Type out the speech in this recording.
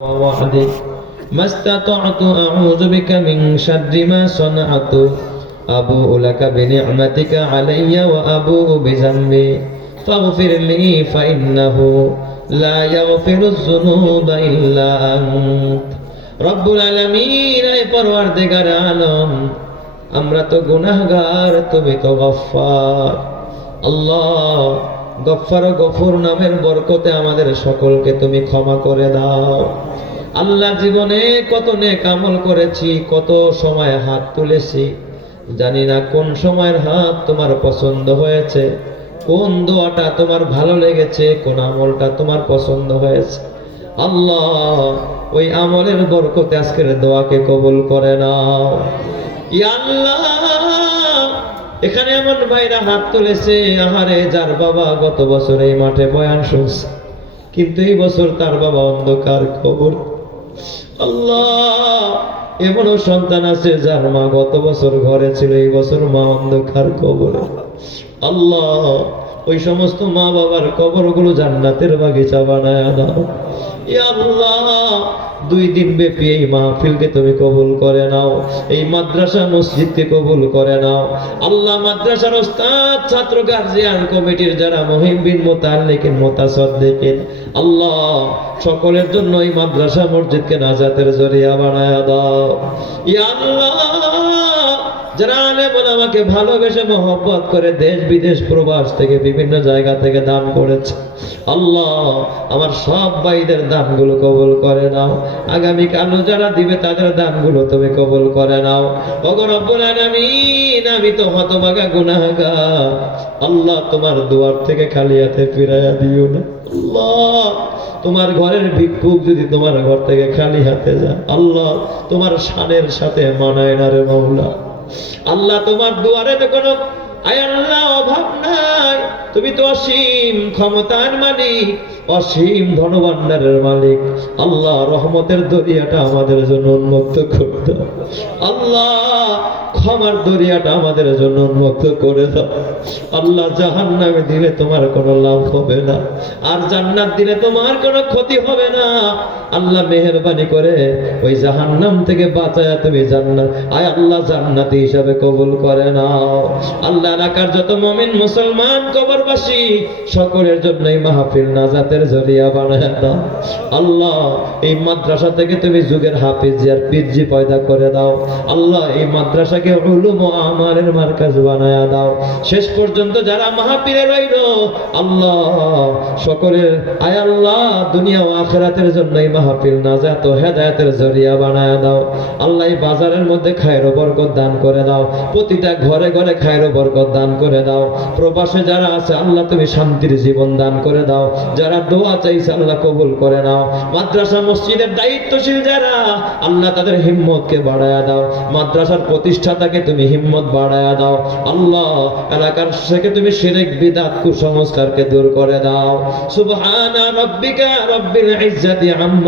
وحدك ما استطعت أعوذ بك من شر ما صنعت أبوء لك بنعمتك علي وأبوء بذنبي فاغفر لي فإنه لا يغفر الذنوب إلا أنت رب العالمين أي পরওয়ারদিগার আলম আমরা তো গুনাহগার তুমি তো গফফার আল্লাহ গফফার ও গফুর নামের বরকতে আমাদের সকলকে তুমি ক্ষমা করে দাও। আল্লাহ জীবনে কত নেক আমল করেছি, কত সময় হাত তুলেছি। জানি না কোন সময়ের হাত তোমার পছন্দ হয়েছে, কোন দোয়াটা তোমার ভালো লেগেছে, কোন আমলটা তোমার পছন্দ হয়েছে। আল্লাহ, ওই আমলের বরকতে আজকের দোয়াকে কবুল করে নাও। আল্লাহ এখানে আমার ভাইরা হাত তুলেছে, আহারে যার বাবা গত বছর এই মাঠে বয়ান শুনছে, কিন্তু এই বছর তার বাবা অন্ধকার খবর আল্লাহ, এমনও সন্তান আছে যার মা গত বছর ঘরে ছিল, এই বছর মা অন্ধকার কবর। আল্লাহ ওই সমস্ত মা বাবার কবরগুলো জান্নাতের বাগিচা বানায় দাও। দুই দিন ব্যাপী এই মাহফিলকে তুমি কবুল করে নাও, এই মাদ্রাসা মসজিদকে কবুল করে নাও। আল্লাহ মাদ্রাসার ওস্তাদ, ছাত্র গার্জিয়ান কমিটির যারা মহিবিন মোতাল্লিকিন মোতাসদ্দিকিন আল্লাহ সকলের জন্য এই মাদ্রাসা মসজিদকে নাজাতের জরিয়া বানায় দাও। ইয়া আল্লাহ যারা আলেম আমাকে ভালোবেসে মহব্বত করে দেশ বিদেশ প্রবাস থেকে বিভিন্ন জায়গা থেকে দান করেছে। আল্লাহ, আমার সব ভাইদের দানগুলো কবুল করে নাও। আগামী কালো যারা দিবে তাদের দানগুলো তুমি কবুল করে নাও। আমি তো হতভাগা গুনাহগার। আল্লাহ, তোমার দুয়ার থেকে খালি হাতে ফিরাইয়া দিও না। আল্লাহ, তোমার ঘরের ভিক্ষুক যদি তোমার ঘর থেকে খালি হাতে যায়। আল্লাহ, তোমার শানের সাথে মানায় না রে মাওলা। আল্লাহ তোমার দুয়ারে তো কোনো আল্লাহ অভাব নাই। তুমি তো অসীম ক্ষমতার মালিক, অসীম ধনভাণ্ডারের মালিক। আল্লাহ রহমতের দরিয়াটা আমাদের জন্য উন্মুক্ত করতে আল্লাহ ক্ষমার দরিয়াটা আমাদের জন্য উন্মুক্ত করে দাও। আল্লাহ জাহান নামে দিলে তোমার কোনো লাভ হবে না। আর জান্নাত দিলে তোমার কোনো ক্ষতি হবে না। আল্লাহ মেহরবানি করে ওই জাহান্নাম থেকে বাঁচায়া তুমি জান্নাত। আয় আল্লাহ জান্নাতি হিসাবে কবুল করে নাও। আল্লাহ এলাকার যত মমিন মুসলমান, কবরবাসী, সকলের জন্য এই মাহফিল নাজাতের জরিয়া বানায় দাও। আল্লাহ, এই মাদ্রাসা থেকে তুমি যুগের হাফিজ আর পিজি পয়দা করে দাও। আল্লাহ, এই মাদ্রাসাকে উলুম আমারের মার্কাজ বানায়া দাও। শেষ পর্যন্ত যারা মাহফিলে রইল, আল্লাহ, সকলের, আয় আল্লাহ, দুনিয়া ও আখেরাতের জন্য এই মাহফিল নাজাত ও হেদায়েতের জরিয়া বানায়া দাও। আল্লাহ বাজারের মধ্যে খায়ের বরকত দান করে দাও। প্রতিটা ঘরে ঘরে খায়ের বরকত দান করে দাও। প্রবাসে যারা আছে, আল্লাহ তুমি শান্তির জীবন দান করে দাও। যারা দোয়া চাইছে, আল্লাহ কবুল করে নাও। মাদ্রাসা, মসজিদের দায়িত্বশীল যারা, আল্লাহ তাদের হিম্মতকে বাড়ায়া দাও। মাদ্রাসার প্রতিষ্ঠাতাকে তুমি হিম্মত বাড়ায় দাও। আল্লাহ এলাকার থেকে তুমি শিরেক, বিদাত, কুসংস্কারকে দূর করে দাও। সুবহানা রাব্বিকা রাব্বিল ইজ্জাতি আম্মা